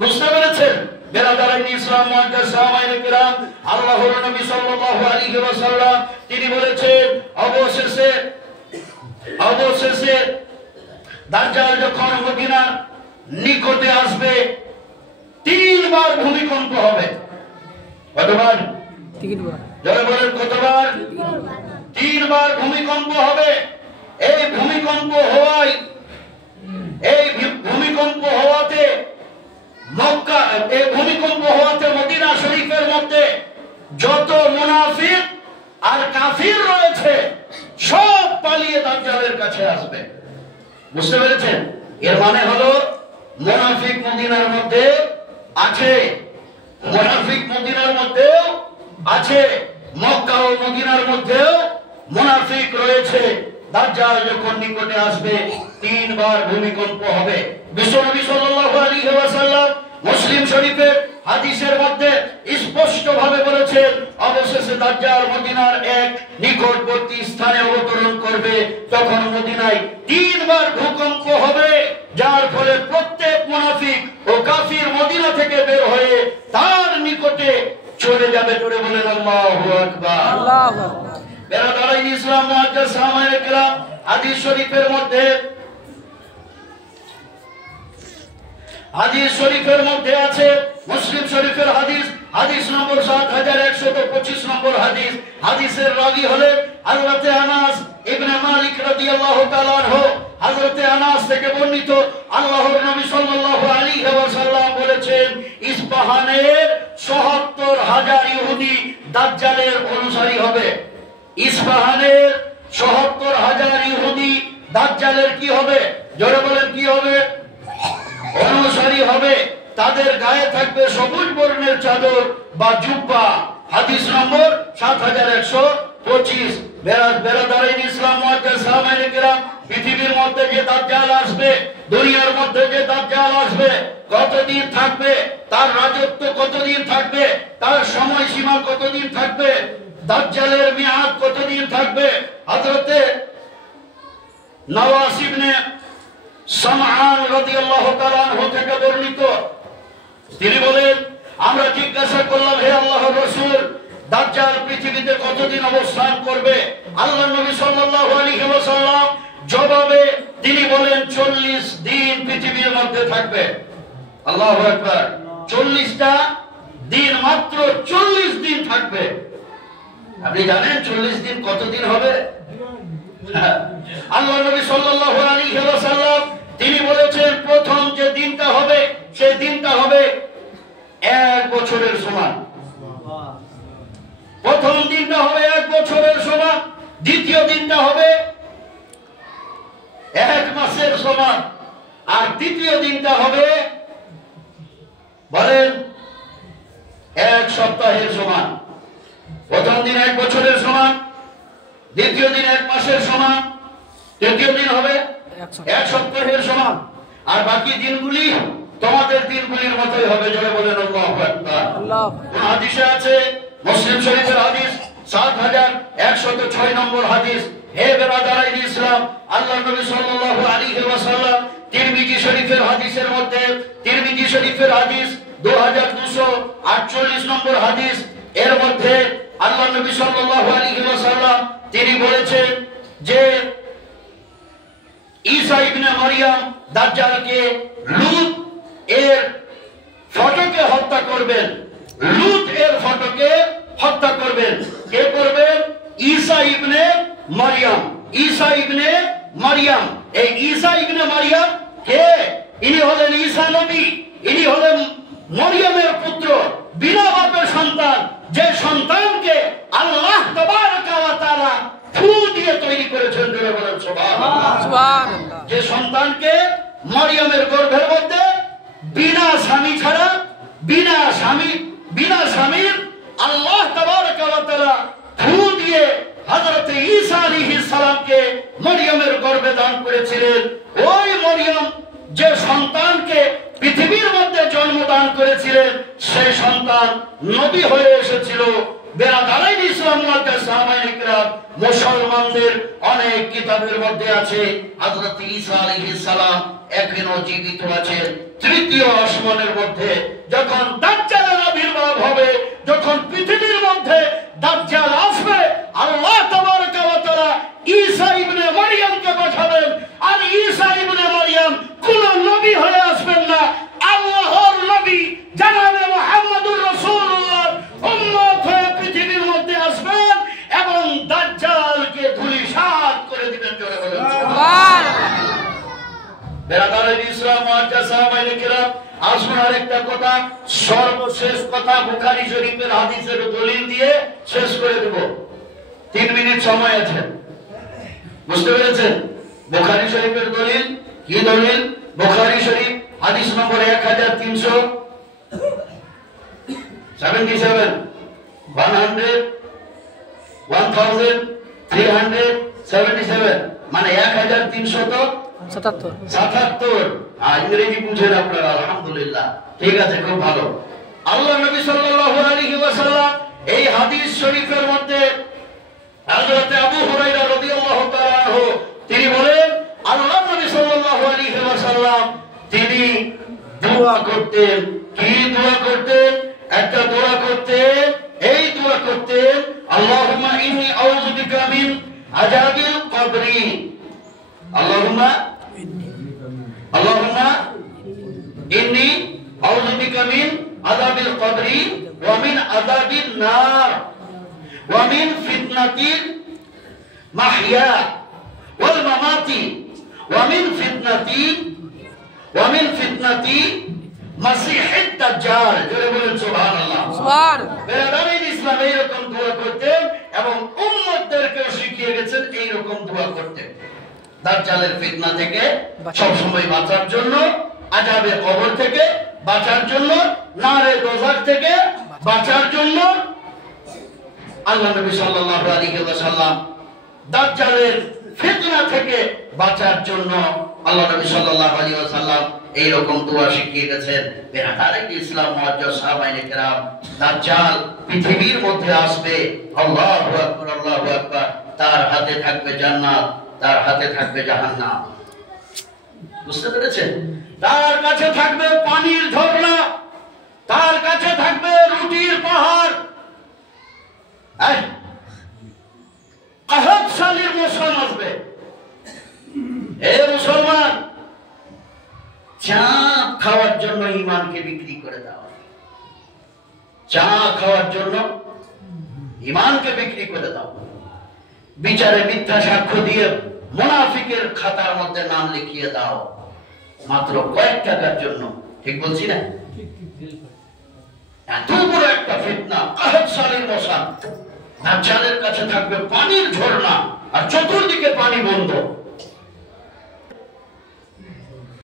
বুঝতে পেরেছেন? বেরাদারাইন ইসলাম মুআজ্জাজ সাহাবায়ে কিরাম, আল্লাহর নবী সাল্লাল্লাহু আলাইহি ওয়াসাল্লাম তিনি বলেছেন অবশেষে দাজ্জাল যখন মদিনার নিকটে আসবে 3 বার ভূমিকম্প হবে। কতবার? 3 বার। যারা বলেন কতবার? 3 বার ভূমিকম্প হবে। এই ভূমিকম্প হওয়াতে মদিনা শরীফের মধ্যে যত মুনাফিক আর কাফির রয়েছে সব পালিয়ে দাজ্জালের কাছে আসবে। বুঝতে পেরেছেন? এর মানে হলো মুনাফিক মদিনার মধ্যে আছে, মক্কা ও মদিনার মধ্যেও মুনাফিক রয়েছে। দাজ্জাল যখন নিকটে আসবে 3 বার ভূমিকম্প হবে। বিশ্বনবী সাল্লাল্লাহু আলাইহি ওয়াসাল্লাম মুসলিম শরীফের হাদিসের মধ্যে স্পষ্ট ভাবে বলেছেন, অবশেষে দাজ্জাল মদিনার এক নিকটবর্তী স্থানে অবতরণ করবে। তখন মদিনায় 3 বার ভূকম্প হবে, যার ফলে প্রত্যেক মুনাফিক ও কাফির মদিনা থেকে বের হয়ে তার নিকটে চলে যাবে। জোরে বলেন আল্লাহু আকবার। আল্লাহু আকবার। বেরাদারাইন ইসলাম মুআজ্জাজ সাহাবায়ে কিরাম, হাদিস শরীফের মধ্যে আছে, মুসলিম শরীফের হাদিস নম্বর 7125 নম্বর হাদিস। হাদিসের রাবী হলেন হযরত আনাস ইবনে মালিক রাদিয়াল্লাহু তাআলা আনহু। হযরত আনাস থেকে বর্ণিত, আল্লাহর নবী সাল্লাল্লাহু আলাইহি ওয়াসাল্লাম বলেছেন, ইস্পাহানের ৭৭,০০০ ইহুদি দাজ্জালের অনুসারী হবে। ইস্পাহানের ৭৭,০০০ ইহুদি দাজ্জালের কি হবে? জোরে বলেন কি হবে? অনুসারী হবে। তাদের গায়ে থাকবে সবুজ বর্ণের চাদর বা জুব্বা। হাদিস নম্বর 7125। বেরাদারাইন ইসলাম মুআজ্জাজ সাহাবায়ে কিরাম, পৃথিবীর মধ্যে যে দাজ্জাল আসবে, দুনিয়ার মধ্যে যে দাজ্জাল আসবে, কতদিন থাকবে, তার রাজত্ব কতদিন থাকবে, তার সময়সীমা কতদিন থাকবে, দাজ্জালের মেয়াদ কতদিন থাকবে, হযরতে নওয়াস ইবনে সামআন রাদিয়াল্লাহু তাআলা আনহু থেকে বর্ণিত, তিনি বলেন, আমরা জিজ্ঞাসা করলাম, হে আল্লাহর রাসূল, দাজ্জাল পৃথিবীতে কতদিন অবস্থান করবে? আল্লাহর নবী সাল্লাল্লাহু আলাইহি ওয়াসাল্লাম জবাবে তিনি বলেন 40 দিন পৃথিবীর মধ্যে থাকবে। আল্লাহু আকবার। 40টা দিন, মাত্র 40 দিন থাকবে। আপনি জানেন 40 দিন কতদিন হবে? আল্লাহর নবী সাল্লাল্লাহু আলাইহি ওয়াসাল্লাম তিনি বলেছেন, প্রথম যে দিনটা হবে সেই দিনটা হবে 1 বছরের সমান। প্রথম দিনটা হবে 1 বছরের সমান, দ্বিতীয় দিনটা হবে 1 মাসের সমান, আর তৃতীয় দিনটা হবে বলেন 1 সপ্তাহের সমান। প্রথম দিন 1 বছরের সমান, দ্বিতীয় দিন 1 মাসের সমান, তৃতীয় দিন হবে 1 সপ্তাহের সমান, আর বাকি দিনগুলি তোমাদের দিনগুলির মতোই হবে। জোরে বলেন আল্লাহু আকবার। হাদিসে আছে, মুসলিম শরীফের হাদিস 7106 নম্বর হাদিস। হে বেরাদারাইন ইসলাম, আল্লাহর নবী সাল্লাল্লাহু আলাইহি ওয়াসাল্লাম তিরমিজি শরীফের হাদিসের মধ্যে, তিরমিজি শরীফের হাদিস 2248 নম্বর হাদিস, এর মধ্যে আল্লাহর নবী সাল্লাল্লাহু আলাইহি ওয়াসাল্লাম তিনি বলেছেন যে ঈসা ইবনে মারইয়াম দাজ্জালকে লূত এর ফটকে হত্যা করবেন। লূত এর ফটকে হত্যা করবেন। কে করবেন? ঈসা ইবনে মারইয়াম। ঈসা ইবনে মারইয়াম, এই ঈসা ইবনে মারইয়াম কে? ইনি হলেন ঈসা নবী, ইনি হলেন মরিয়মের পুত্র, বিনা বাপের সন্তান, যে সন্তানকে আল্লাহ তাবারাকা ওয়া তাআলা ফু দিয়ে তৈরি করেছেন। জোরে বলেন সুবহানাল্লাহ। যে সন্তানকে মরিয়মের গর্ভের মধ্যে বিনা স্বামী ছাড়া, বিনা স্বামীর আল্লাহ তাবারাকা ওয়া তাআলা ফু দিয়ে হযরত ঈসা আলাইহিস সালামকে মরিয়মের গর্ভে দান করেছিলেন। ওই মরিয়ম যে সন্তানকে পৃথিবীর মধ্যে জন্মদান করেছিলেন, সেই সন্তান নবী হয়ে এসেছিল। বেরাদারাইন ইসলাম মুআজ্জাজ সাহাবায়ে কিরাম, মুসলমানদের অনেক কিতাবের মধ্যে আছে হযরত ঈসা আলাইহিস সালাম এখনো জীবিত আছেন। তৃতীয় আসমানের মধ্যে যখন দাজ্জালের আবির্ভাব হবে, যখন পৃথিবীর মধ্যে দাজ্জাল আসবে, আল্লাহ তাবারক ওয়া তাআলা ঈসা ইবনে মারইয়ামকে পাঠাবেন। আর ঈসা ইবনে মারইয়াম কোন নবী হয়ে আসবেন না, আল্লাহর নবী জনাবে মুহাম্মদুর রাসূলুল্লাহ উম্মত হয়ে পৃথিবীর মধ্যে আসবেন এবং দাজ্জালকে ধূলিসাৎ করে দিবেন। জোরে বলেন সুবহানাল্লাহ। বেরাদারাইন ইসলাম মুআজ্জাজ সাহাবায়ে কিরাম, আসুন আরেকটা কথা, সর্বশেষ কথা বুখারী শরীফের হাদিসের দলিল দিয়ে শেষ করে দেব। 3 মিনিট সময় আছে, বুঝতে পেরেছেন? বুখারী শরীফের দলিল কি দলিল? বুখারী শরীফ হাদিস নম্বর 1377 1377 মানে 1377। ইংরেজি বুঝেন আপনারা, আলহামদুলিল্লাহ, ঠিক আছে, খুব ভালো। আল্লাহ নবী সাল্লাল্লাহু আলাইহি ওয়াসাল্লাম এই হাদিস শরীফের মধ্যে হযরত আবু হুরায়রা রাদিয়াল্লাহু তাআলা আনহু তিনি বলেন, আল্লাহ নবী সাল্লাল্লাহু আলাইহি ওয়াসাল্লাম তিনি দোয়া করতেন। কি দোয়া করতেন? একটা দোয়া করতেন, এই দোয়া করতেন, আল্লাহুম্মা ইন্নী আউযু বিকা মিন আযাবিল কবরি, আল্লাহুম্মা ইন্নী আউযু বিকা মিন আযাবিল কবরি ওয়া মিন আযাবিন নার ওয়া মিন ফিতনাতিল মাহইয়া ওয়াল মামাতি ওয়া মিন ফিতনাতি মাসিহিদ দাজ্জাল। জোরে বলেন সুবহানাল্লাহ। বেরাদারাইন ইসলাম এইরকম দোয়া করতেন এবং উম্মতদেরকে শিখিয়ে গেছেন এইরকম দোয়া করতে, দাজ্জালের ফিতনা থেকে সবসময় বাঁচার জন্য, আযাবে কবর থেকে বাঁচার জন্য, নারে দোযখ থেকে বাঁচার জন্য। আল্লাহ নবী সাল্লাল্লাহু আলাইহি ওয়াসাল্লাম দাজ্জালের ফিতনা থেকে বাঁচার জন্য আল্লাহ নবী সাল্লাল্লাহু আলাইহি ওয়াসাল্লাম এই রকম দোয়া শিখিয়ে গেছেন। বেরাদারাইন ইসলাম মুআজ্জাজ সাহাবায়ে কিরাম, দাজ্জাল পৃথিবীর মধ্যে আসবে, আল্লাহু আকবার, আল্লাহু আকবার, তার হাতে থাকবে জান্নাত, তার হাতে থাকবে জাহান্নাম। বুঝতে পেরেছেন? তার কাছে থাকবে পানির ঝর্ণা, তার কাছে থাকবে রুটির পাহাড়। আহাদশালীর মৌসুম আসবে। হে মুসলমান, চা খাওয়ার জন্য ঈমানকে বিক্রি করে দাও, চা খাওয়ার জন্য ঈমানকে বিক্রি করে দাও। বিচারে মিথ্যা সাক্ষ্য দিয়ে মুনাফিকের খাতার মধ্যে নাম লিখিয়ে দাও, মাত্র কয়েক টাকার জন্য। ঠিক বলছি না? এত বড় একটা ফিতনা, আহাদশালীর মৌসুম। দাজ্জালের কাছে থাকবে পানির ঝর্ণা আর চতুর্দিকে পানি